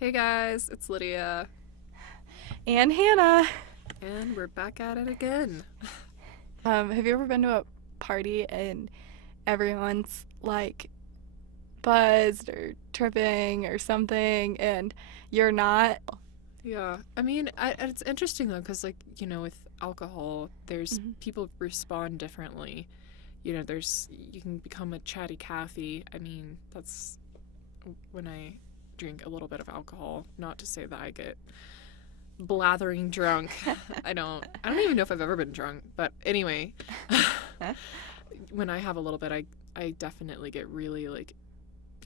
Hey guys, it's Lydia, And Hannah. and we're back at it again. Have you ever been to a party and everyone's like buzzed or tripping or something and you're not? Yeah, I mean, it's interesting though, because with alcohol, there's Hmm. people respond differently. You can become a chatty Cathy. I mean, that's when I drink a little bit of alcohol. Not to say that I get blathering drunk. I don't even know if I've ever been drunk, but anyway, when I have a little bit, I definitely get really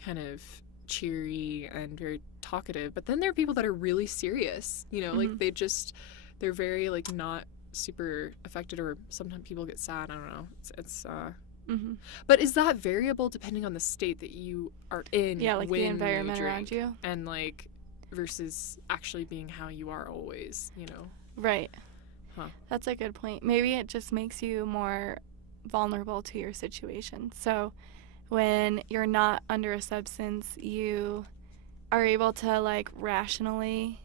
kind of cheery and very talkative. But then there are people that are really serious. Hmm. They're very not super affected, or sometimes people get sad. I don't know. It's Hmm. but is that variable depending on the state that you are in Yeah, like the when you environment around drink, you. and versus actually being how you are always? Right. Huh. That's a good point. Maybe it just makes you more vulnerable to your situation. So when you're not under a substance, you are able to like rationally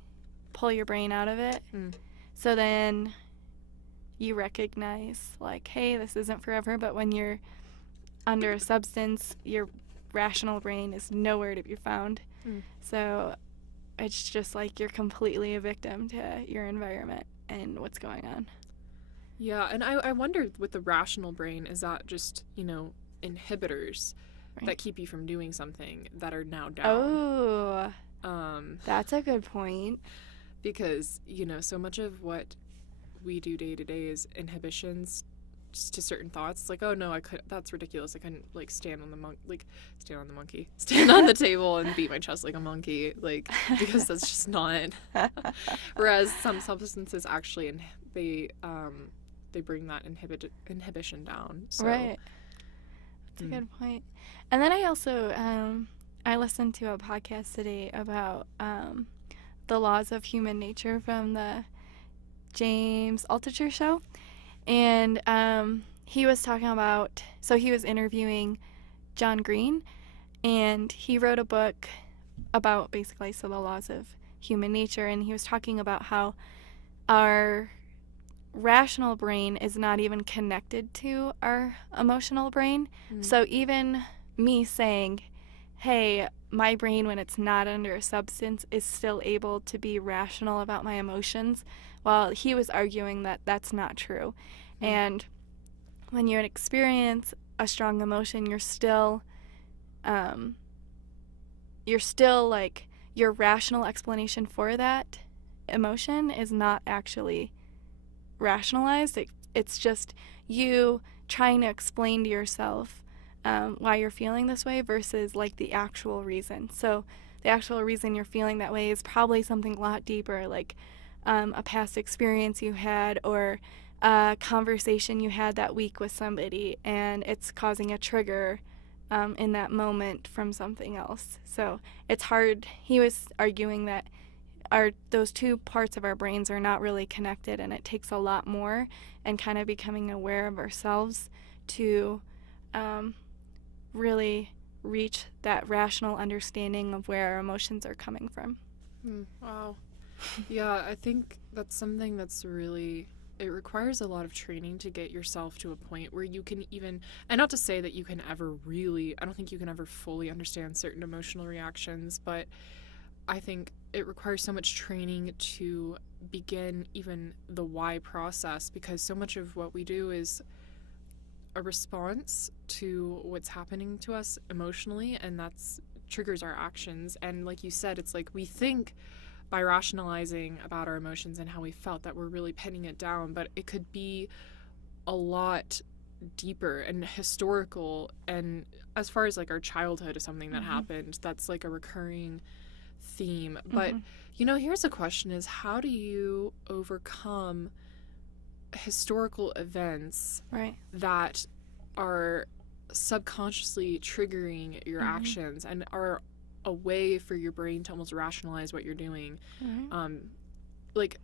pull your brain out of it. Mm. So then you recognize, like, hey, this isn't forever. But when you're under a substance, your rational brain is nowhere to be found. Mm. So it's just like you're completely a victim to your environment and what's going on. Yeah, and I wonder with the rational brain, is that just, inhibitors Right. that keep you from doing something that are now down? Oh, Um, that's a good point. because, so much of what we do day to day is inhibitions just to certain thoughts. It's like, oh no, that's ridiculous. I couldn't stand on the monkey, stand on the table and beat my chest like a monkey, because that's just not. Whereas some substances actually, they bring that inhibition down. So, Right. That's a mm, good point. And then I also I listened to a podcast today about the laws of human nature from the James Altucher show, and he was talking about, so he was interviewing John Green, and he wrote a book about basically so the laws of human nature, and he was talking about how our rational brain is not even connected to our emotional brain. mm, So even me saying, hey, my brain, when it's not under a substance, is still able to be rational about my emotions, while he was arguing that that's not true. mm, And when you experience a strong emotion, um, you're still like, your rational explanation for that emotion is not actually rationalized. It's just you trying to explain to yourself why you're feeling this way versus like the actual reason. So the actual reason you're feeling that way is probably something a lot deeper, like a past experience you had or a conversation you had that week with somebody, and it's causing a trigger in that moment from something else. So it's hard. He was arguing that those two parts of our brains are not really connected, and it takes a lot more and kind of becoming aware of ourselves to um, really reach that rational understanding of where our emotions are coming from. wow. Yeah, I think that's something that's really, it requires a lot of training to get yourself to a point where you can even, and not to say that you can ever really, I don't think you can ever fully understand certain emotional reactions, but I think it requires so much training to begin even the why process, because so much of what we do is a response to what's happening to us emotionally, and that's triggers our actions. And like you said, it's like we think by rationalizing about our emotions and how we felt that we're really pinning it down, but it could be a lot deeper and historical. And as far as our childhood is something that Mm-hmm. happened, that's like a recurring theme. But Mm-hmm. here's a question: is how do you overcome historical events Right. that are subconsciously triggering your Mm-hmm. actions and are a way for your brain to almost rationalize what you're doing, Right. um, like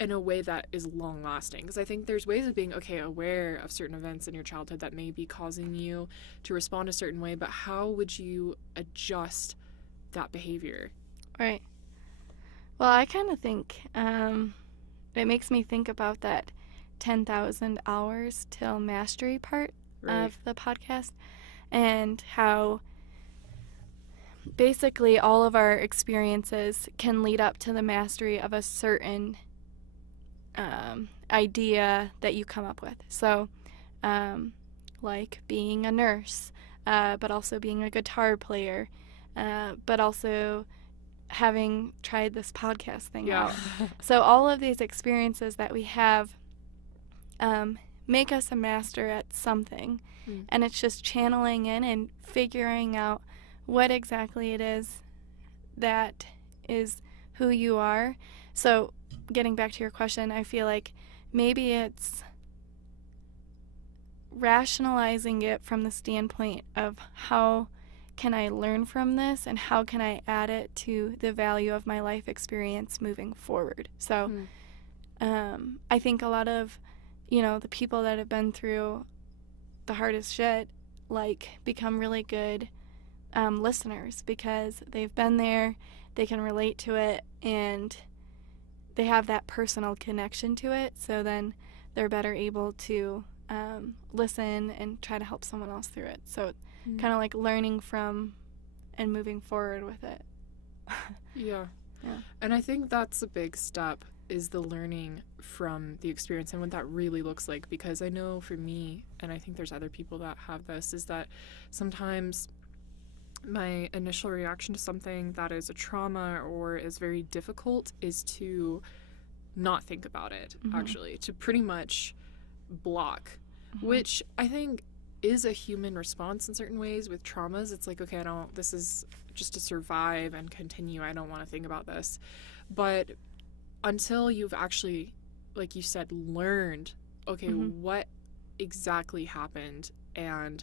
in a way that is long lasting? Because I think there's ways of being aware of certain events in your childhood that may be causing you to respond a certain way, but how would you adjust that behavior? Right. Well, I kind of think it makes me think about that 10,000 hours till mastery part Right. of the podcast, and how basically all of our experiences can lead up to the mastery of a certain idea that you come up with. So, like being a nurse, but also being a guitar player, but also having tried this podcast thing out. So all of these experiences that we have make us a master at something, and it's just channeling in and figuring out what exactly it is that is who you are. So getting back to your question, I feel like maybe it's rationalizing it from the standpoint of how can I learn from this and how can I add it to the value of my life experience moving forward. So I think a lot of, the people that have been through the hardest shit, like, become really good listeners because they've been there, they can relate to it, and they have that personal connection to it, so then they're better able to listen and try to help someone else through it. So kind of like learning from and moving forward with it. Yeah. And I think that's a big step, is the learning from the experience and what that really looks like, because I know for me, and I think there's other people that have this, is that sometimes my initial reaction to something that is a trauma or is very difficult is to not think about it, actually, to pretty much block, which I think is a human response in certain ways with traumas. It's like, okay, this is just to survive and continue. I don't want to think about this. But until you've actually, like you said, learned, okay, what exactly happened and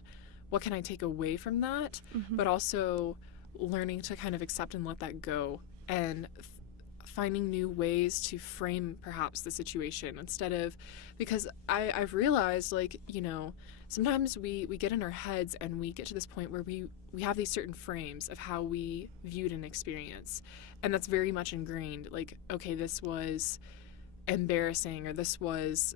what can I take away from that, but also learning to kind of accept and let that go, and finding new ways to frame perhaps the situation, instead of, because I've realized, like, sometimes we get in our heads and we get to this point where we have these certain frames of how we viewed an experience, and that's very much ingrained. Like, okay, this was embarrassing, or this was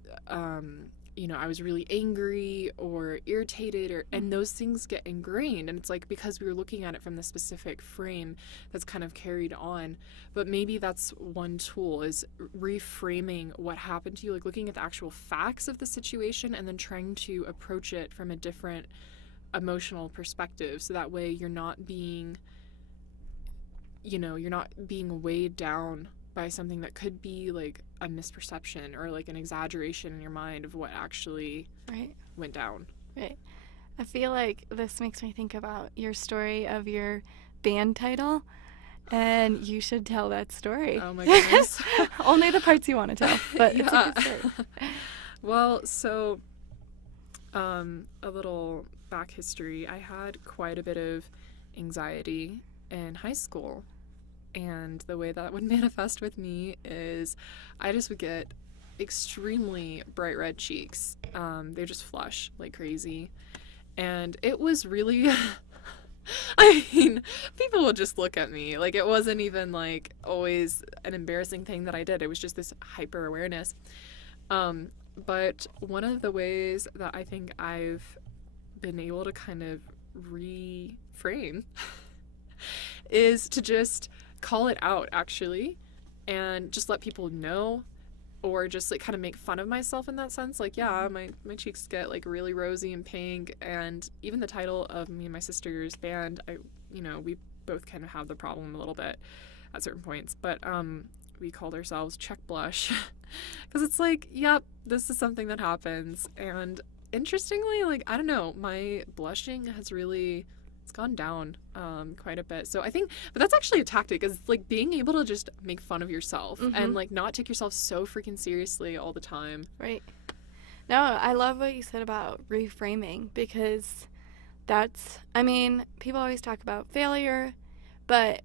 I was really angry or irritated, and those things get ingrained, and it's like, because we were looking at it from the specific frame, that's kind of carried on. But maybe that's one tool, is reframing what happened to you, like looking at the actual facts of the situation and then trying to approach it from a different emotional perspective, so that way you're not being weighed down by something that could be like a misperception or like an exaggeration in your mind of what actually went down. Right. I feel like this makes me think about your story of your band title, and you should tell that story. Oh my goodness. Only the parts you want to tell, but it's a good story. Well, so a little back history. I had quite a bit of anxiety in high school. And the way that would manifest with me is I just would get extremely bright red cheeks. They just flush like crazy. And it was really, I mean, people would just look at me. Like, it wasn't even like always an embarrassing thing that I did. It was just this hyper awareness. But one of the ways that I think I've been able to kind of reframe is to just call it out, actually, and just let people know, or just like kind of make fun of myself in that sense. Like, yeah, my cheeks get like really rosy and pink, and even the title of me and my sister's band, we both kind of have the problem a little bit at certain points, but we called ourselves Check Blush because it's like, yep, this is something that happens. And interestingly, like, I don't know, my blushing has really, it's gone down quite a bit. So I think, but that's actually a tactic, is like being able to just make fun of yourself and like not take yourself so freaking seriously all the time. Right. No, I love what you said about reframing, because that's, I mean, people always talk about failure, but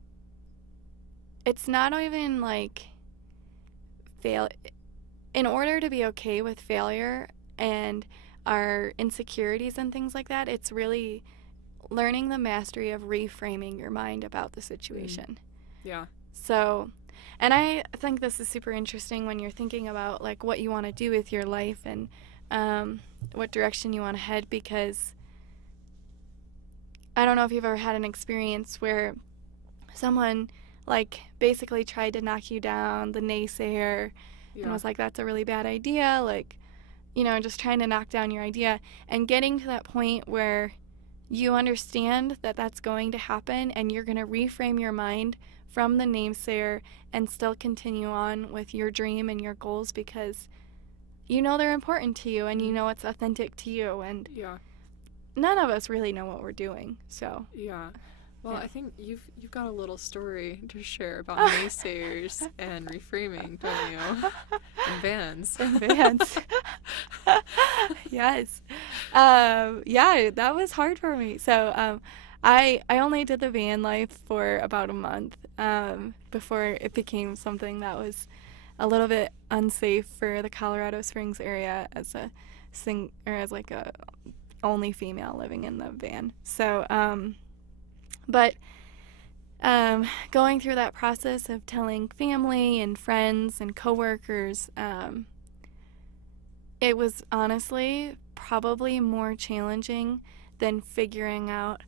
it's not even like in order to be okay with failure and our insecurities and things like that, it's really learning the mastery of reframing your mind about the situation. Yeah. So And I think this is super interesting when you're thinking about like what you want to do with your life and what direction you want to head, because I don't know if you've ever had an experience where someone like basically tried to knock you down, the naysayer, and was like, that's a really bad idea, like, you know, just trying to knock down your idea, and getting to that point where you understand that that's going to happen and you're going to reframe your mind from the naysayer and still continue on with your dream and your goals because you know they're important to you and you know it's authentic to you, and none of us really know what we're doing. So well, I think you've got a little story to share about naysayers and reframing, don't you? And vans. Yes. Yeah, that was hard for me. So I only did the van life for about a month before it became something that was a little bit unsafe for the Colorado Springs area as a only female living in the van. So but going through that process of telling family and friends and coworkers, it was honestly probably more challenging than figuring out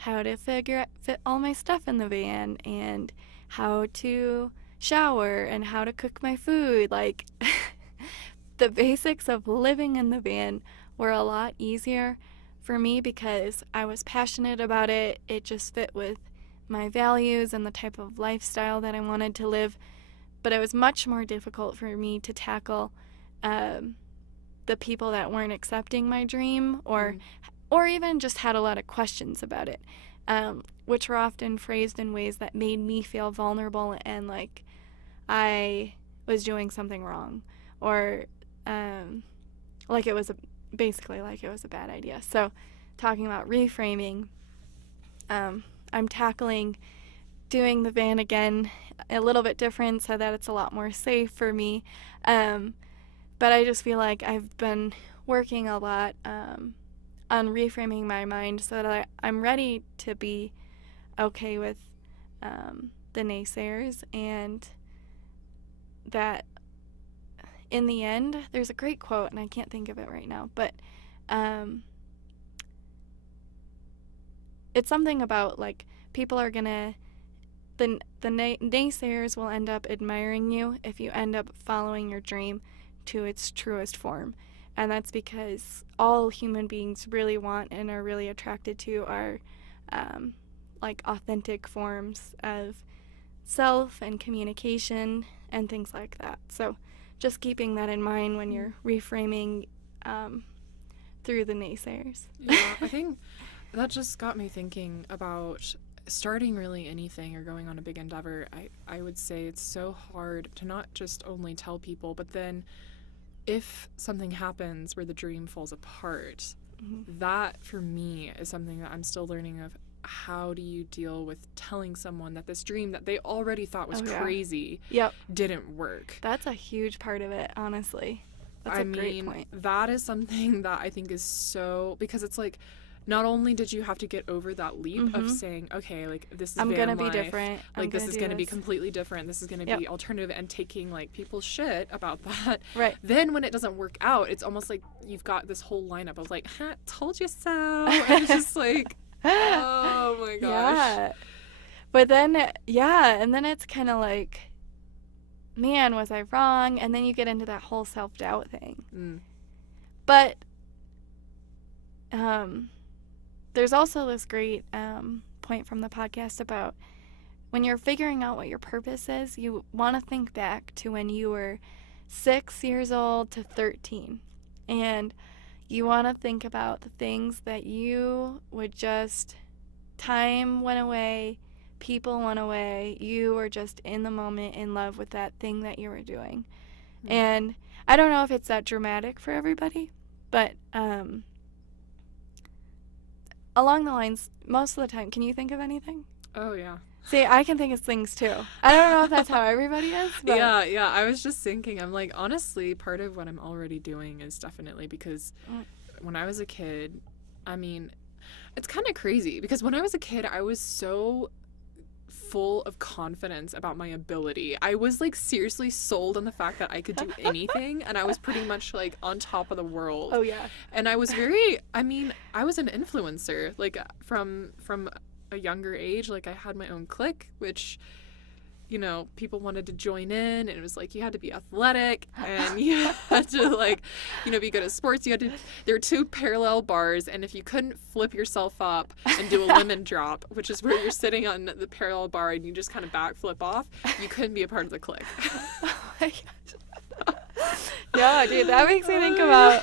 how to fit all my stuff in the van and how to shower and how to cook my food. Like the basics of living in the van were a lot easier for me because I was passionate about it. It just fit with my values and the type of lifestyle that I wanted to live. But it was much more difficult for me to tackle the people that weren't accepting my dream or even just had a lot of questions about it, which were often phrased in ways that made me feel vulnerable and like I was doing something wrong, or like it was basically like it was a bad idea. So talking about reframing, I'm tackling doing the van again a little bit different so that it's a lot more safe for me. But I just feel like I've been working a lot on reframing my mind so that I'm ready to be okay with the naysayers, and that in the end, there's a great quote, and I can't think of it right now, but it's something about, like, people are gonna, the naysayers will end up admiring you if you end up following your dream to its truest form. And that's because all human beings really want and are really attracted to are, like, authentic forms of self and communication and things like that. So just keeping that in mind when you're reframing through the naysayers. Yeah, I think that just got me thinking about starting really anything or going on a big endeavor. I would say it's so hard to not just only tell people, but then if something happens where the dream falls apart, that for me is something that I'm still learning of. How do you deal with telling someone that this dream that they already thought was crazy didn't work? That's a huge part of it, honestly. That's a great point. That is something that I think is so, because it's like, not only did you have to get over that leap of saying, okay, like, this is I'm van gonna life, be different. like, this is gonna be completely different. This is gonna be alternative, and taking, like, people's shit about that. Right. Then when it doesn't work out, it's almost like you've got this whole lineup of like, told you so. And it's just like, oh my gosh. Yeah. But then, and then it's kind of like, man, was I wrong? And then you get into that whole self-doubt thing. But there's also this great point from the podcast about when you're figuring out what your purpose is, you want to think back to when you were 6 years old to 13. And you want to think about the things that you would just, time went away, people went away, you were just in the moment in love with that thing that you were doing. And I don't know if it's that dramatic for everybody, but along the lines, most of the time, can you think of anything? Oh, yeah. See, I can think of things too. I don't know if that's how everybody is. But Yeah. I was just thinking, I'm like, honestly, part of what I'm already doing is definitely because when I was a kid, I mean, it's kind of crazy because when I was a kid, I was so full of confidence about my ability. I was like seriously sold on the fact that I could do anything, and I was pretty much like on top of the world. Oh yeah. And I was very, I mean, I was an influencer, like from a younger age. Like I had my own clique, which, you know, people wanted to join in, and it was like you had to be athletic and you had to, like, you know, be good at sports. You had to, there were 2 parallel bars, and if you couldn't flip yourself up and do a lemon drop, which is where you're sitting on the parallel bar and you just kind of backflip off, you couldn't be a part of the clique. Oh my gosh. Yeah, dude, that makes me think about,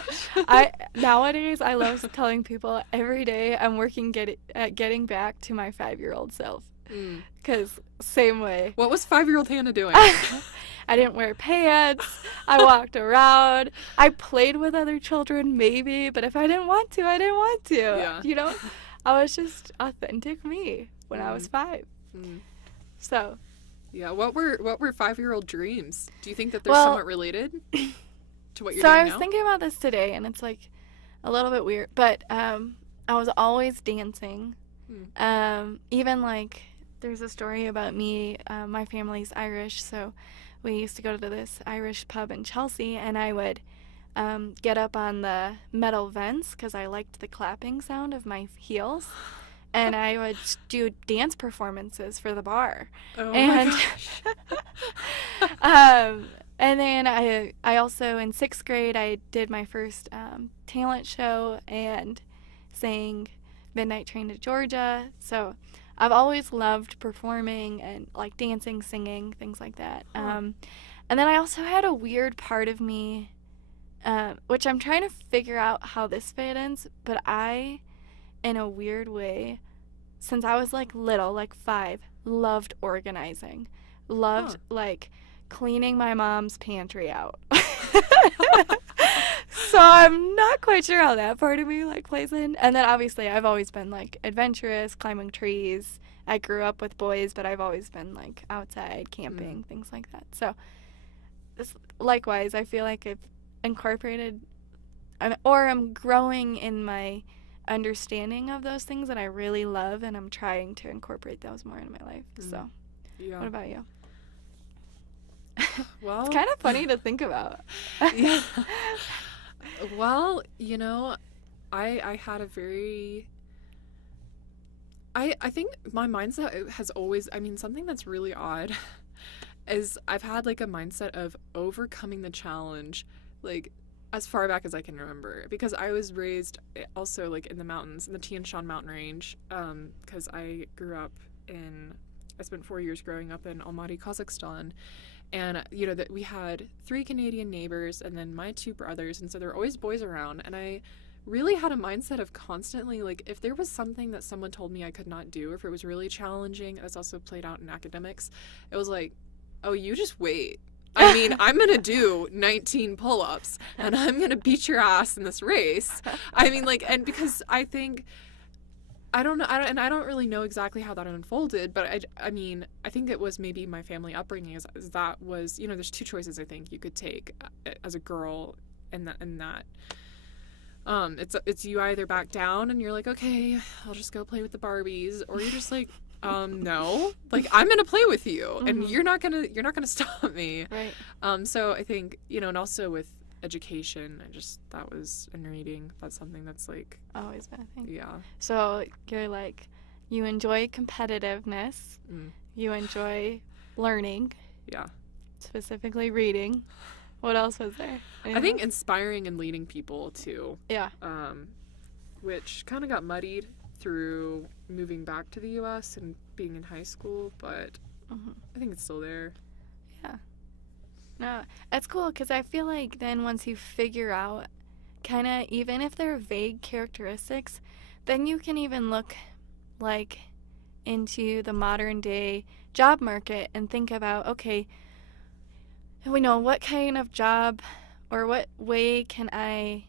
nowadays I love telling people every day I'm working at getting back to my 5-year-old self. Because same way. What was 5-year-old Hannah doing? I didn't wear pants. I walked around. I played with other children, maybe, but if I didn't want to, I didn't want to. Yeah. You know, I was just authentic me when I was 5. So. Yeah. What were 5-year-old dreams? Do you think that they're Well, somewhat related to what you're so doing I was now? thinking about this today, and it's like a little bit weird, but I was always dancing. Even like there's a story about me. My family's Irish, so we used to go to this Irish pub in Chelsea, and I would get up on the metal vents because I liked the clapping sound of my heels, and I would do dance performances for the bar. Oh And my gosh. and then I also in 6th grade I did my first talent show and sang Midnight Train to Georgia. So I've always loved performing and like dancing, singing, things like that. And then I also had a weird part of me, which I'm trying to figure out how this fit in, but I, in a weird way, since I was like little, like 5, loved organizing. Loved like cleaning my mom's pantry out. So I'm not quite sure how that part of me like plays in. And then obviously I've always been like adventurous, climbing trees. I grew up with boys, but I've always been like outside camping, things like that. So likewise, I feel like I've incorporated or I'm growing in my understanding of those things that I really love, and I'm trying to incorporate those more in my life. So Yeah. what about you? Well, It's kind of funny to think about. Yeah. Well, you know, I had a very I think my mindset has always, I mean, something that's really odd is I've had like a mindset of overcoming the challenge like as far back as I can remember, because I was raised also like in the mountains, in the Tian Shan mountain range, because I spent 4 years growing up in Almaty, Kazakhstan. And, you know, that we had 3 Canadian neighbors and then my 2 brothers. And so there were always boys around. And I really had a mindset of constantly, like, if there was something that someone told me I could not do, if it was really challenging, that's also played out in academics, it was like, oh, you just wait. I mean, I'm going to do 19 pull-ups and I'm going to beat your ass in this race. I mean, like, and because I think, I don't know, I don't really know exactly how that unfolded, but I mean, I think it was maybe my family upbringing is that was, you know, there's 2 choices I think you could take as a girl in that. It's you either back down and you're like, okay, I'll just go play with the Barbies, or you're just like, no, like I'm gonna play with you, and you're not gonna stop me. Right. So I think, you know, and also with education, that was in reading, that's something that's like Always been a thing. yeah. So you're like, you enjoy competitiveness, you enjoy learning, Yeah. specifically reading. What else was there? I think inspiring and leading people too, Yeah. which kind of got muddied through moving back to the US and being in high school, but I think it's still there. Yeah. No, it's cool because I feel like then once you figure out kind of, even if they're vague characteristics, then you can even look like into the modern day job market and think about, okay, we know what kind of job or what way can I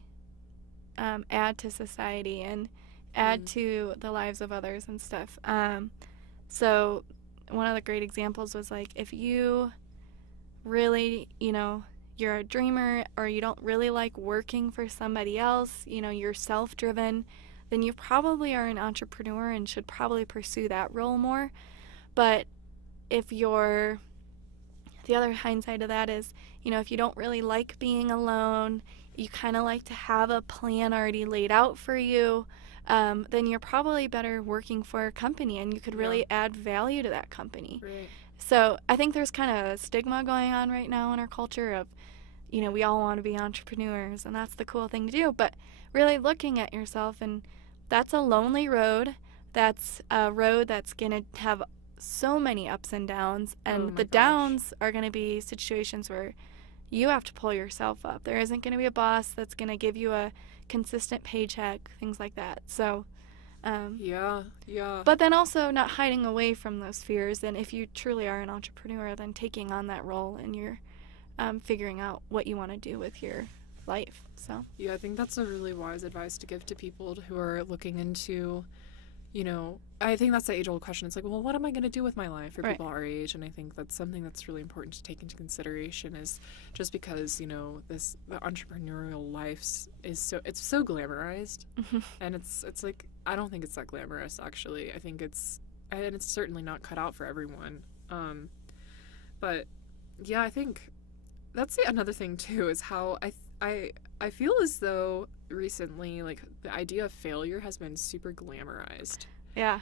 add to society and add to the lives of others and stuff. So one of the great examples was like, if you really, you know, you're a dreamer or you don't really like working for somebody else, you know, you're self-driven, then you probably are an entrepreneur and should probably pursue that role more. But if you're, the other hindsight of that is, if you don't really like being alone, you kind of like to have a plan already laid out for you, then you're probably better working for a company, and you could really add value to that company. Right. So I think there's kind of a stigma going on right now in our culture of, we all want to be entrepreneurs, and that's the cool thing to do, but really looking at yourself, and that's a lonely road. That's a road that's going to have so many ups and downs, and the downs are going to be situations where you have to pull yourself up. There isn't going to be a boss that's going to give you a consistent paycheck, things like that. So yeah. But then also not hiding away from those fears, and if you truly are an entrepreneur, then taking on that role, and you're figuring out what you want to do with your life. So yeah, I think that's a really wise advice to give to people who are looking into, I think that's the age-old question. It's like, well, what am I going to do with my life for people our age? And I think that's something that's really important to take into consideration, is just because, the entrepreneurial life is it's so glamorized. And it's like, I don't think it's that glamorous, actually. I think it's certainly not cut out for everyone. But yeah, I think that's another thing too, is how I feel as though recently, like, the idea of failure has been super glamorized. Yeah.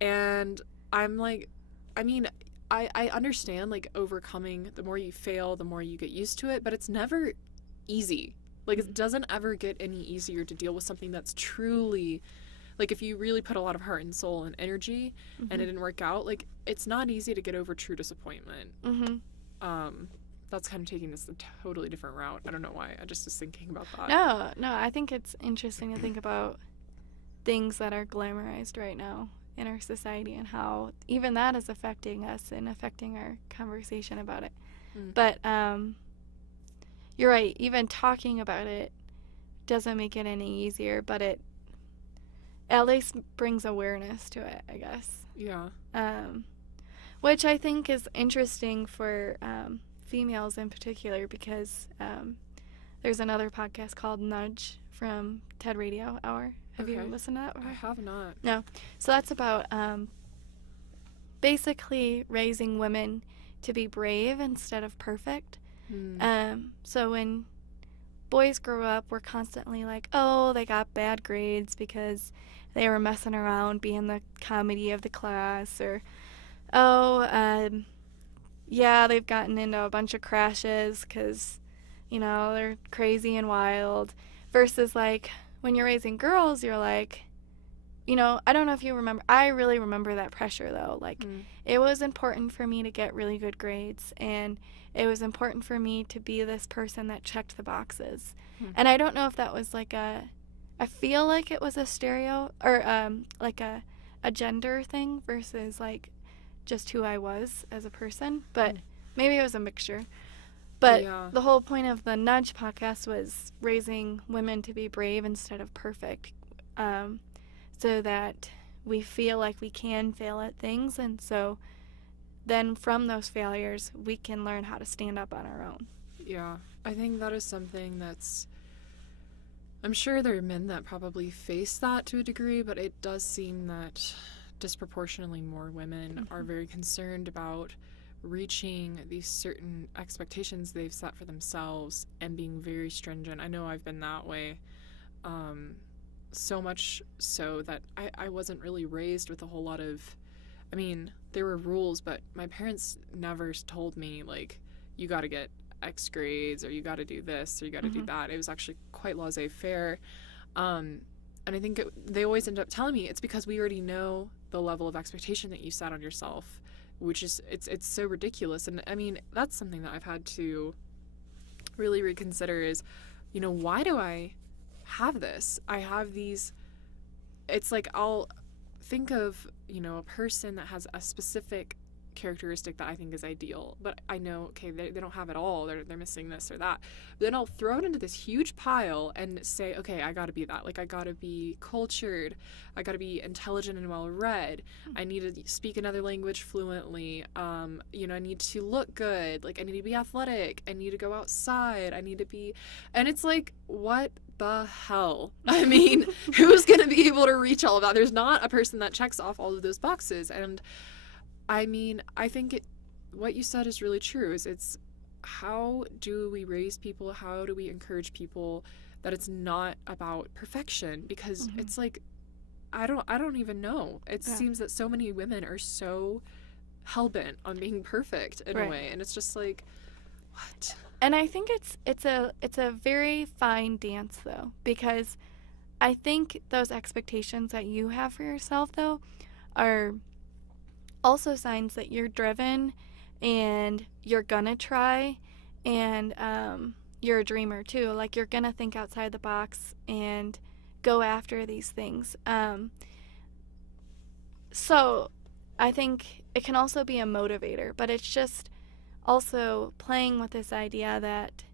And I'm like, I understand, like, overcoming, the more you fail, the more you get used to it, but it's never easy. Like, it doesn't ever get any easier to deal with something that's truly, like, if you really put a lot of heart and soul and energy and it didn't work out, like, it's not easy to get over true disappointment. That's kind of taking this a totally different route. I don't know why. I just was thinking about that. No, I think it's interesting to think about things that are glamorized right now in our society, and how even that is affecting us and affecting our conversation about it. But you're right, even talking about it doesn't make it any easier, but it at least brings awareness to it, I guess. Yeah. Which I think is interesting for females in particular, because there's another podcast called Nudge from TED Radio Hour. Have you listened to that before? I have not. No. So that's about basically raising women to be brave instead of perfect. So when boys grow up, we're constantly like, oh, they got bad grades because they were messing around being the comedy of the class, or yeah, they've gotten into a bunch of crashes because, they're crazy and wild. Versus, like, when you're raising girls, you're like, I don't know if you remember. I really remember that pressure, though. Like, it was important for me to get really good grades, and it was important for me to be this person that checked the boxes. And I don't know if that was like I feel like it was a stereo, or like a gender thing versus, like, just who I was as a person, but maybe it was a mixture. But the whole point of the Nudge podcast was raising women to be brave instead of perfect, so that we feel like we can fail at things, and so then from those failures we can learn how to stand up on our own. Yeah, I think that is something that's, I'm sure there are men that probably face that to a degree, but it does seem that disproportionately more women are very concerned about reaching these certain expectations they've set for themselves and being very stringent. I know I've been that way, so much so that I wasn't really raised with a whole lot of, there were rules, but my parents never told me, like, you got to get X grades, or you got to do this, or you got to do that. It was actually quite laissez-faire. And I think they always end up telling me it's because we already know the level of expectation that you set on yourself, which is, it's so ridiculous. And that's something that I've had to really reconsider is, why do I have this? I have these, it's like I'll think of, a person that has a specific characteristic that I think is ideal, but I know, okay, they don't have it all, they're missing this or that. But then I'll throw it into this huge pile and say, okay, I gotta be that. Like, I gotta be cultured, I gotta be intelligent and well read, I need to speak another language fluently, I need to look good, like, I need to be athletic, I need to go outside, I need to be, and it's like, what the hell? Who's gonna be able to reach all of that? There's not a person that checks off all of those boxes. And I mean, I think what you said is really true. Is it's how do we raise people? How do we encourage people that it's not about perfection? Because Mm-hmm. it's like I don't even know. It Yeah. seems that so many women are so hell-bent on being perfect in a Right. way, and it's just like, what? And I think it's a very fine dance though, because I think those expectations that you have for yourself though are also signs that you're driven and you're gonna try, and you're a dreamer too. Like you're gonna think outside the box and go after these things. So I think it can also be a motivator, but it's just also playing with this idea that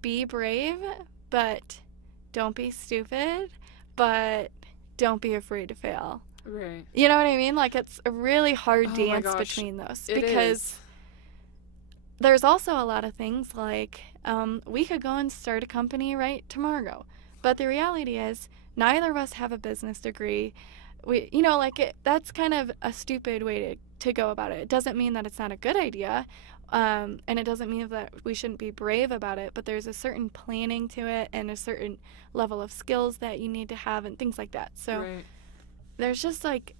be brave, but don't be stupid, but don't be afraid to fail. Right. You know what I mean? Like it's a really hard Oh my dance gosh, between those, it because is. there's also a lot of things like we could go and start a company right tomorrow, but the reality is neither of us have a business degree. That's kind of a stupid way to go about it. It doesn't mean that it's not a good idea, and it doesn't mean that we shouldn't be brave about it, but there's a certain planning to it and a certain level of skills that you need to have and things like that. So Right. there's just like,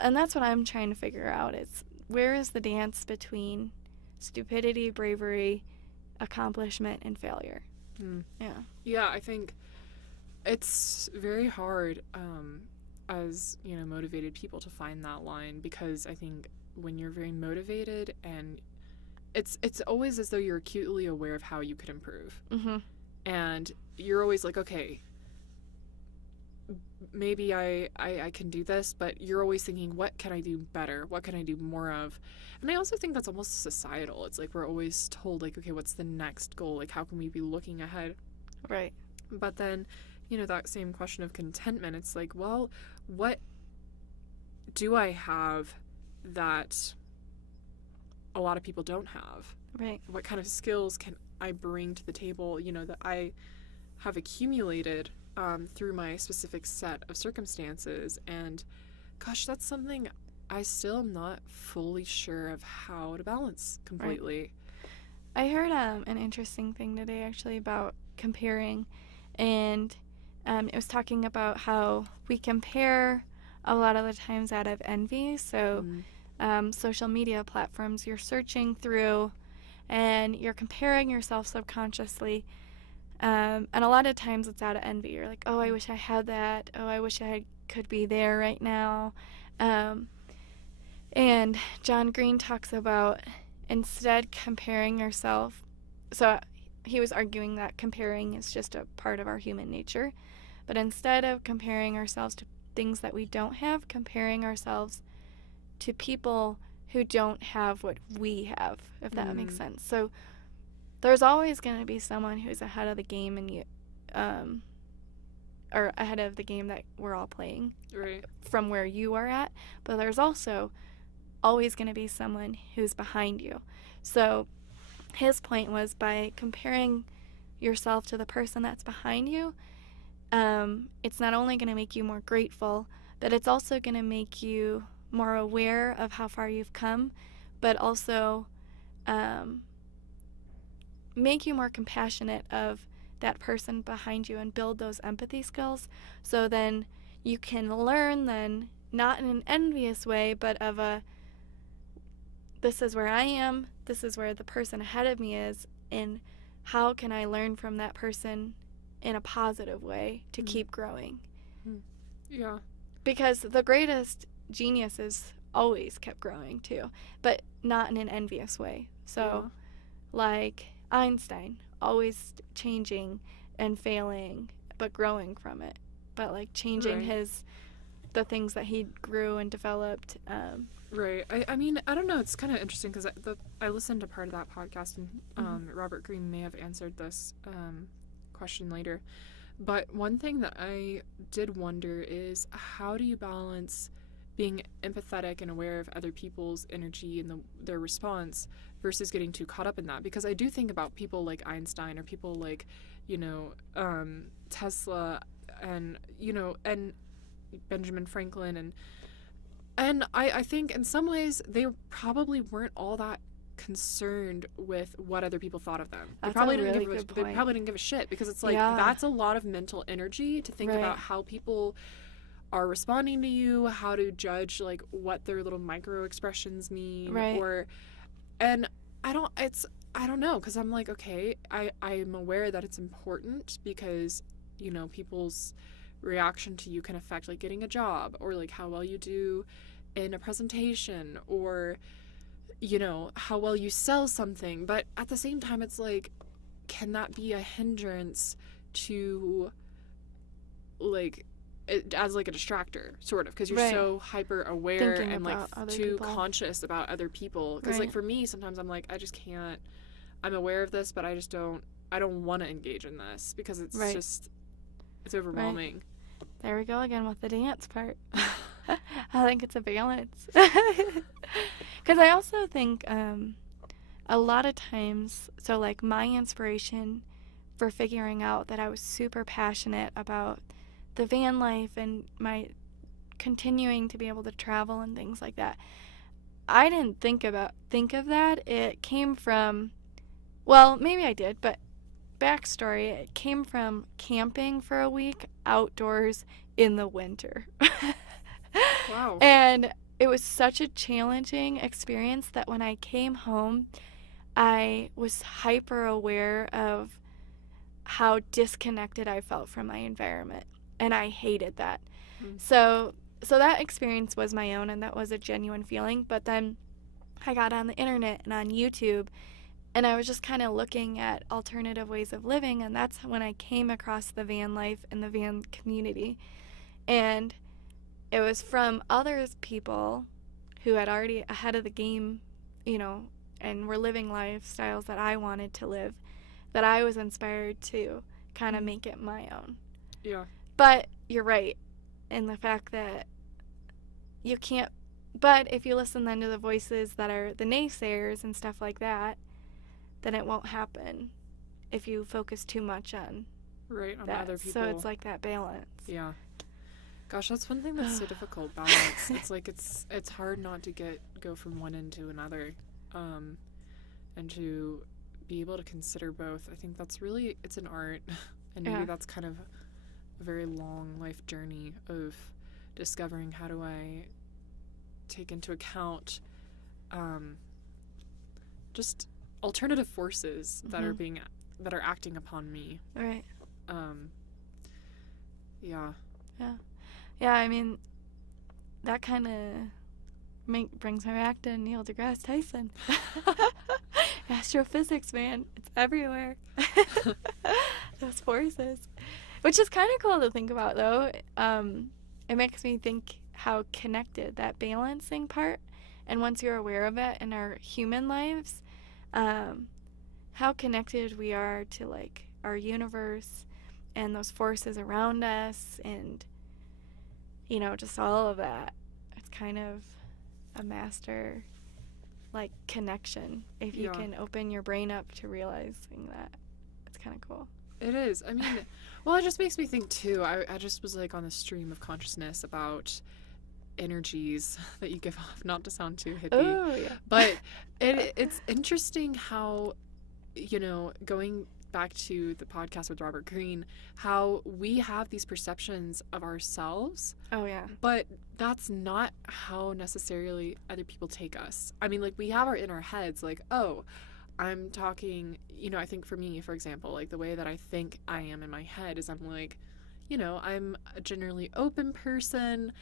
and that's what I'm trying to figure out is where is the dance between stupidity, bravery, accomplishment, and failure. Hmm. Yeah. Yeah, I think it's very hard as, motivated people to find that line, because I think when you're very motivated and it's always as though you're acutely aware of how you could improve. Mm-hmm. And you're always like, okay, maybe I can do this, but you're always thinking, what can I do better? What can I do more of? And I also think that's almost societal. It's like we're always told, like, okay, what's the next goal? Like, how can we be looking ahead? Right. But then, that same question of contentment, it's like, well, what do I have that a lot of people don't have? Right. What kind of skills can I bring to the table, that I have accumulated through my specific set of circumstances? And gosh, that's something I still am not fully sure of how to balance completely. Right. I heard an interesting thing today actually about comparing, and it was talking about how we compare a lot of the times out of envy. So social media platforms you're searching through and you're comparing yourself subconsciously, and a lot of times it's out of envy. You're like, oh, I wish I had that. Oh, I wish could be there right now. And John Green talks about instead comparing yourself. So he was arguing that comparing is just a part of our human nature. But instead of comparing ourselves to things that we don't have, comparing ourselves to people who don't have what we have, if that makes sense. So there's always going to be someone who's ahead of the game, and or ahead of the game that we're all playing, Right. from where you are at. But there's also always going to be someone who's behind you. So his point was by comparing yourself to the person that's behind you, it's not only going to make you more grateful, but it's also going to make you more aware of how far you've come, but also make you more compassionate of that person behind you and build those empathy skills. So then you can learn then, not in an envious way, but of this is where I am, this is where the person ahead of me is, and how can I learn from that person in a positive way to keep growing. Yeah. Because the greatest geniuses always kept growing too, but not in an envious way. So like Einstein, always changing and failing, but growing from it. But like changing the things that he grew and developed. Right. I mean, I don't know. It's kind of interesting because I listened to part of that podcast, and Robert Greene may have answered this question later. But one thing that I did wonder is, how do you balance being empathetic and aware of other people's energy and their response versus getting too caught up in that? Because I do think about people like Einstein or people like, Tesla, and Benjamin Franklin, and I think in some ways they probably weren't all that concerned with what other people thought of them. That's They probably a didn't really give good they point. probably didn't give a shit, because it's like Yeah. that's a lot of mental energy to think Right. about how people are responding to you, how to judge like what their little micro expressions mean, Right. and I don't know, because I'm like, okay, I'm aware that it's important, because people's reaction to you can affect like getting a job, or like how well you do in a presentation, or how well you sell something. But at the same time, it's like, can that be a hindrance to like it, as like a distractor, sort of, because you're Right. so hyper aware Thinking and like about other too people. conscious about other people, because Right. like for me sometimes I'm like, I just can't, I'm aware of this, but I don't want to engage in this, because it's Right. just, it's overwhelming. There we go again with the dance part. I think it's a balance. Because I also think a lot of times, so like my inspiration for figuring out that I was super passionate about the van life and my continuing to be able to travel and things like that, I didn't think of that. It came from, well, maybe I did, but backstory, it came from camping for a week outdoors in the winter. Wow. And it was such a challenging experience that when I came home, I was hyper aware of how disconnected I felt from my environment, and I hated that. Mm. So that experience was my own, and that was a genuine feeling. But then I got on the internet and on YouTube, and I was just kind of looking at alternative ways of living, and that's when I came across the van life and the van community. And it was from other people who had already ahead of the game, and were living lifestyles that I wanted to live, that I was inspired to kind of make it my own. Yeah. But you're right in the fact that you can't, but if you listen then to the voices that are the naysayers and stuff like that, then it won't happen if you focus too much on Right, on that. other people. So it's like that balance. Yeah. Gosh, that's one thing that's so difficult, balance. It's like it's hard not to go from one end to another, and to be able to consider both. I think that's really, it's an art, and maybe Yeah. that's kind of a very long life journey of discovering, how do I take into account just alternative forces that are acting upon me. Right. Yeah. Yeah, I mean, that kind of brings me back to Neil deGrasse Tyson. Astrophysics, man. It's everywhere. Those forces. Which is kind of cool to think about, though. It makes me think how connected that balancing part, and once you're aware of it in our human lives, how connected we are to, like, our universe and those forces around us, and just all of that. It's kind of a master like connection if you can open your brain up to realizing that. It's kind of cool. It is. I mean, well, it just makes me think too. I just was like on the stream of consciousness about energies that you give off, not to sound too hippie. Oh, yeah. But it's interesting how, going back to the podcast with Robert Greene, how we have these perceptions of ourselves. Oh, yeah. But that's not how necessarily other people take us. I mean, like, we have in our heads, like, oh, I'm talking, I think for me, for example, like the way that I think I am in my head is I'm like, I'm a generally open person.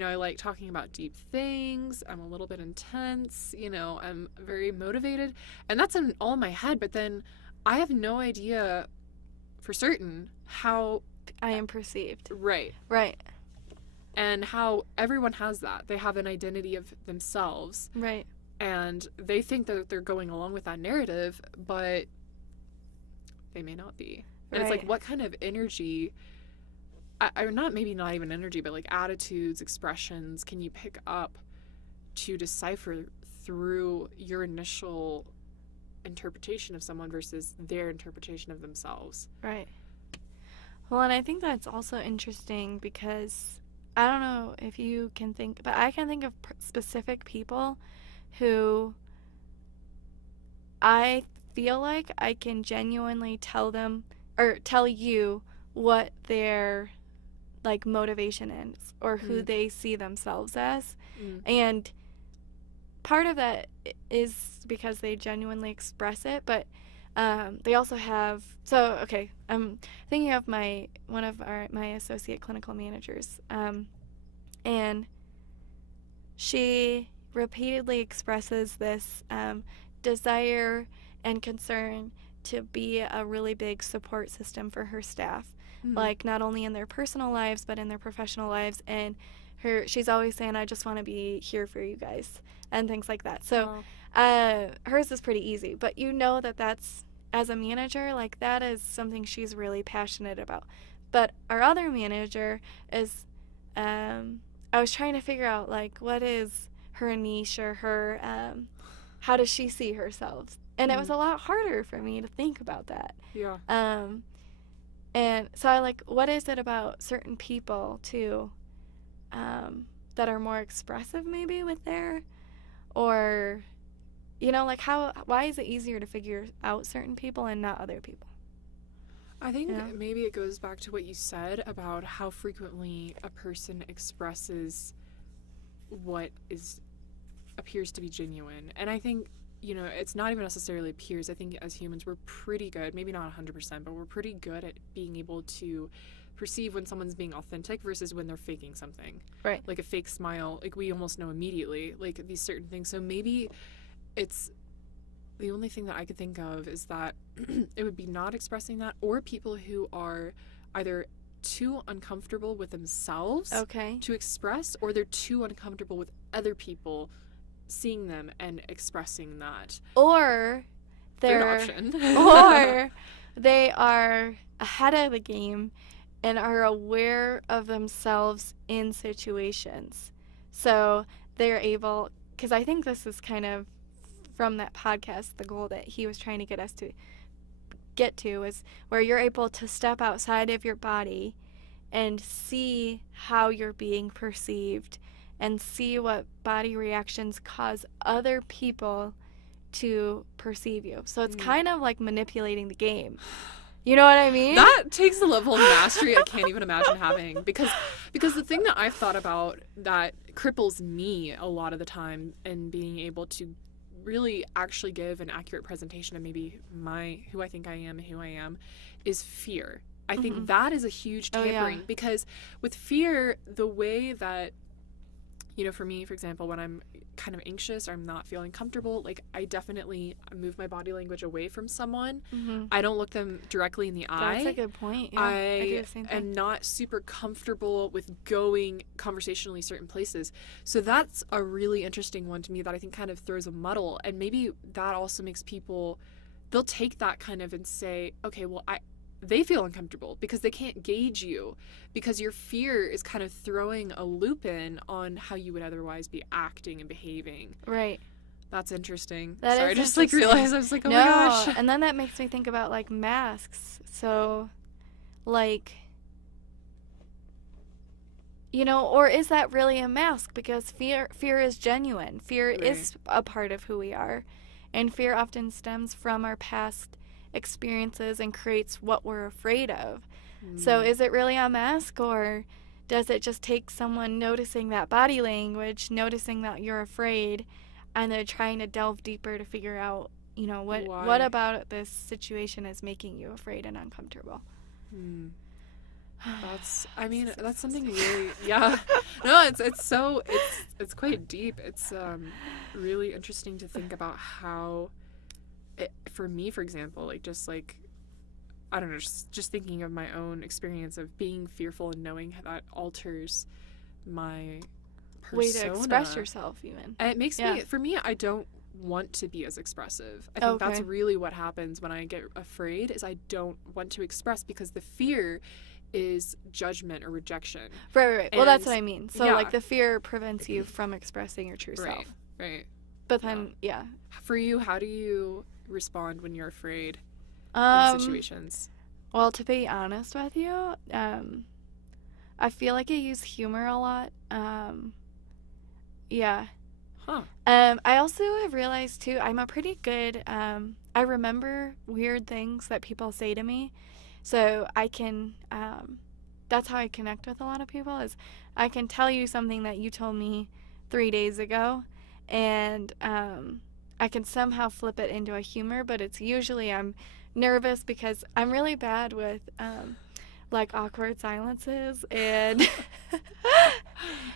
I like talking about deep things. I'm a little bit intense. I'm very motivated. And that's all in my head. But then I have no idea for certain how I am perceived. Right. Right. And how everyone has that. They have an identity of themselves. Right. And they think that they're going along with that narrative, but they may not be. And it's like, what kind of energy, not even energy, but like attitudes, expressions can you pick up to decipher through your initial interpretation of someone versus their interpretation of themselves? Right. Well, and I think that's also interesting because I don't know if you can think, but I can think of specific people who I feel like I can genuinely tell them or tell you what their like motivation is or who they see themselves as. And part of that is because they genuinely express it, but they also have, so okay, I'm thinking of my associate clinical managers, and she repeatedly expresses this desire and concern to be a really big support system for her staff, like not only in their personal lives but in their professional lives. And she's always saying, I just want to be here for you guys and things like that. So hers is pretty easy, but you know that's, as a manager, like that is something she's really passionate about. But our other manager is, I was trying to figure out like what is her niche or her, how does she see herself? And it was a lot harder for me to think about that. Yeah. And so I like, what is it about certain people too, that are more expressive maybe with their, or, you know, like why is it easier to figure out certain people and not other people? I think maybe it goes back to what you said about how frequently a person expresses what appears to be genuine. And I think, you know, it's not even necessarily appears. I think as humans, we're pretty good, maybe not 100%, but we're pretty good at being able to perceive when someone's being authentic versus when they're faking something. Right. Like a fake smile, like we almost know immediately, like these certain things. So maybe it's the only thing that I could think of is that it would be not expressing that, or people who are either too uncomfortable with themselves to express, or they're too uncomfortable with other people seeing them and expressing that. Or they're option. Or they are ahead of the game and are aware of themselves in situations. So they're able, because I think this is kind of from that podcast, the goal that he was trying to get us to get to is where you're able to step outside of your body and see how you're being perceived and see what body reactions cause other people to perceive you. So it's kind of like manipulating the game. You know what I mean? That takes a level of mastery I can't even imagine having, because the thing that I've thought about that cripples me a lot of the time in being able to really actually give an accurate presentation of maybe who I think I am and who I am is fear. I think that is a huge tampering, because with fear, the way that, you know, for me, for example, when I'm kind of anxious or I'm not feeling comfortable, like I definitely move my body language away from someone. I don't look them directly in the eye. That's a good point. Yeah, I do the same thing. am not super comfortable with going conversationally certain places. So that's a really interesting one to me that I think kind of throws a muddle, and maybe that also makes people, they'll take that kind of and say, okay, well, they feel uncomfortable because they can't gauge you, because your fear is kind of throwing a loop in on how you would otherwise be acting and behaving. Right. That's interesting. That Sorry, I is just like realized I was like, oh no, my gosh. And then that makes me think about like masks. So like, you know, or is that really a mask? Because fear is genuine. Fear is a part of who we are. And fear often stems from our past experiences and creates what we're afraid of. So is it really a mask, or does it just take someone noticing that body language, noticing that you're afraid, and then trying to delve deeper to figure out, you know, what about this situation is making you afraid and uncomfortable? That's something really, no, it's quite deep. It's really interesting to think about how for me, for example, like just like, I don't know, just thinking of my own experience of being fearful and knowing how that alters my persona. Way to express yourself, even. And it makes me, for me, I don't want to be as expressive. I think that's really what happens when I get afraid, is I don't want to express, because the fear is judgment or rejection. Right. Well, that's what I mean. So like the fear prevents you from expressing your true self. Right. But then, For you, how do you respond when you're afraid in situations? Well, to be honest with you, I feel like I use humor a lot. Yeah. Huh. I also have realized too, I'm a pretty good, I remember weird things that people say to me. So I can, that's how I connect with a lot of people, is I can tell you something that you told me 3 days ago, and I can somehow flip it into a humor, but it's usually I'm nervous because I'm really bad with like awkward silences, and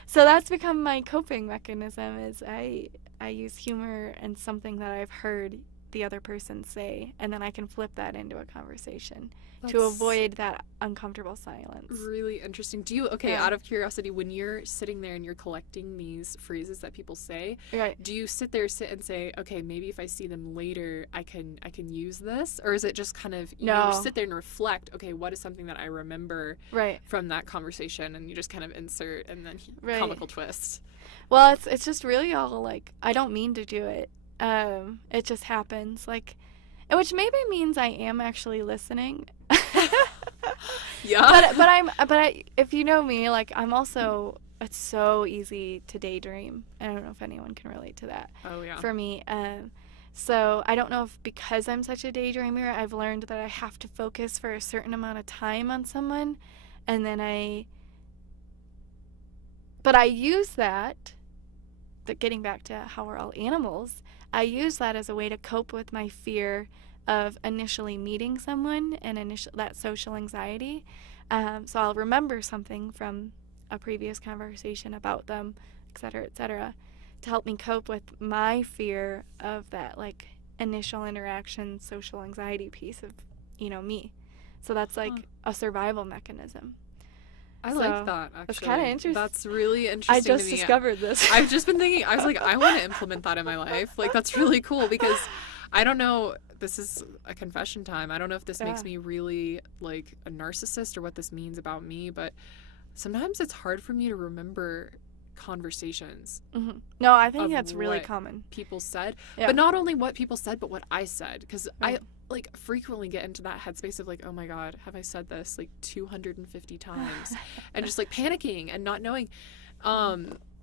so that's become my coping mechanism, is I use humor and something that I've heard the other person say, and then I can flip that into a conversation to That's avoid that uncomfortable silence. really interesting. Do you, okay, Yeah. out of curiosity, when you're sitting there and you're collecting these phrases that people say, Right. do you sit and say, okay, maybe if I see them later, I can use this? Or is it just kind of, you No. sit there and reflect, okay, what is something that I remember Right. from that conversation, and you just kind of insert, and then Right. comical twist. Well, it's just really all like, I don't mean to do it. It just happens, like, which maybe means I am actually listening. Yeah. But if you know me, like, I'm also, it's so easy to daydream. I don't know if anyone can relate to that. Oh yeah. For me. So I don't know if because I'm such a daydreamer, I've learned that I have to focus for a certain amount of time on someone, and then but I use that getting back to how we're all animals, I use that as a way to cope with my fear of initially meeting someone and that social anxiety. So I'll remember something from a previous conversation about them, et cetera, to help me cope with my fear of that, like, initial interaction, social anxiety piece of, me. So that's like a survival mechanism. I So, like that, actually. that's kinda interesting. That's really interesting I to just me. discovered this. I've just been thinking, I was like, I want to implement that in my life. Like, that's really cool, because I don't know, this is a confession time. I don't know if this makes Yeah. me really, like, a narcissist or what this means about me, but sometimes it's hard for me to remember conversations Mhm. No, I think of that's really what common. people said. Yeah. But not only what people said, but what I said. Because Right. I, like, frequently get into that headspace of, like, oh my God, have I said this, like, 250 times? And just, like, panicking and not knowing.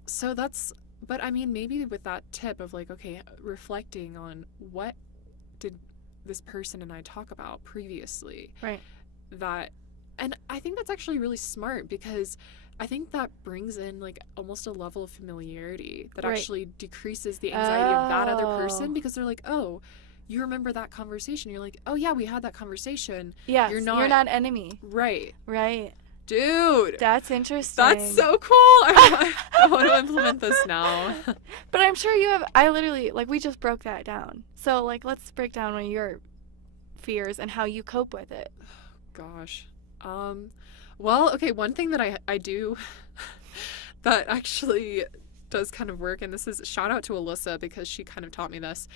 So that's, but I mean, maybe with that tip of, like, okay, reflecting on what did this person and I talk about previously, Right. that, and I think that's actually really smart, because I think that brings in, like, almost a level of familiarity that Right. actually decreases the anxiety of that other Oh. person, because they're like, oh, you remember that conversation. You're like, oh yeah, we had that conversation. Yes, You're you're not- not enemy. Right. Right. Dude. That's interesting. That's so cool. I want to implement this now. But I'm sure you have, I literally, like, we just broke that down. So, like, let's break down one of your fears and how you cope with it. Gosh. Well, okay, one thing that I do that actually does kind of work, and this is shout out to Alyssa, because she kind of taught me this.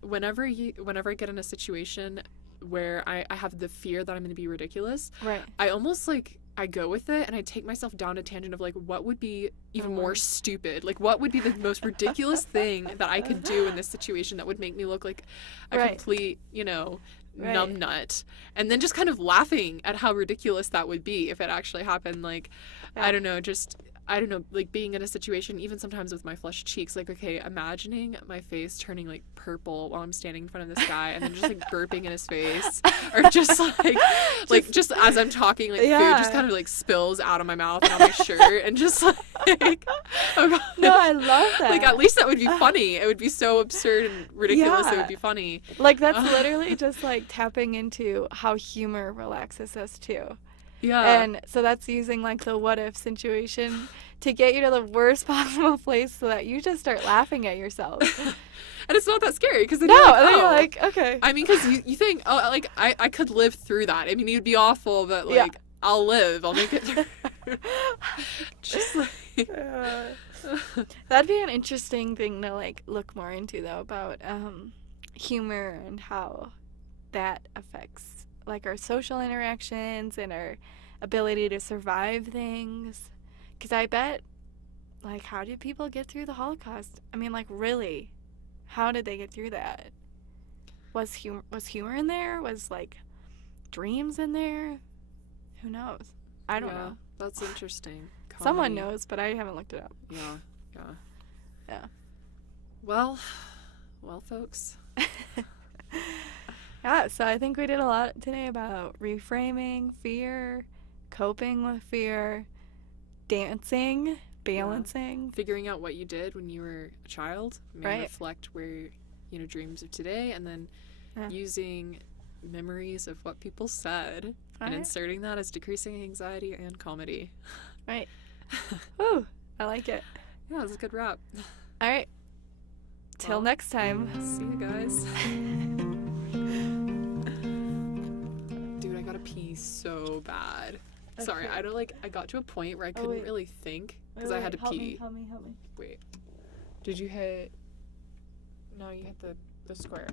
Whenever I get in a situation where I have the fear that I'm going to be ridiculous, Right. I almost, like, I go with it, and I take myself down a tangent of, like, what would be even more stupid? Like, what would be the most ridiculous thing that I could do in this situation that would make me look like a Right. complete, Right. numbnut? And then just kind of laughing at how ridiculous that would be if it actually happened. Like, Yeah. I don't know, like, being in a situation, even sometimes with my flushed cheeks, like, okay, imagining my face turning, like, purple while I'm standing in front of this guy, and then just, like, burping in his face, or just, like, just as I'm talking, like, Yeah. food just kind of, like, spills out of my mouth and on my shirt, and just, like, oh God. No, I love that. Like, at least that would be funny. It would be so absurd and ridiculous, it Yeah. would be funny. Like, that's literally just, like, tapping into how humor relaxes us, too. Yeah. And so that's using, like, the what if situation to get you to the worst possible place so that you just start laughing at yourself. And it's not that scary, because then No, you're like, and then oh. you're like, okay. I mean, because you think, oh, like, I could live through that. I mean, it'd be awful, but, like, Yeah. I'll live. I'll make it through. Just, like... That'd be an interesting thing to, like, look more into, though, about humor and how that affects, like, our social interactions and our ability to survive things. Because I bet, like, how did people get through the Holocaust? I mean, like, really, how did they get through that? Was humor in there? Was, like, dreams in there? Who knows? I don't know. That's interesting. Someone Comedy. knows, but I haven't looked it up. Yeah. Yeah. Well, folks. Yeah, so I think we did a lot today about reframing fear, coping with fear, dancing, balancing. Figuring out what you did when you were a child may Right. reflect where, dreams of today, and then using memories of what people said and inserting that as decreasing anxiety and comedy. Right. Ooh, I like it. Yeah, it's a good wrap. All right. Till next time. See you guys. Dude, I gotta pee so bad. Sorry, Okay. I got to a point where I couldn't really think because I had to pee. Help me. Wait. Did you hit? No, you hit the square.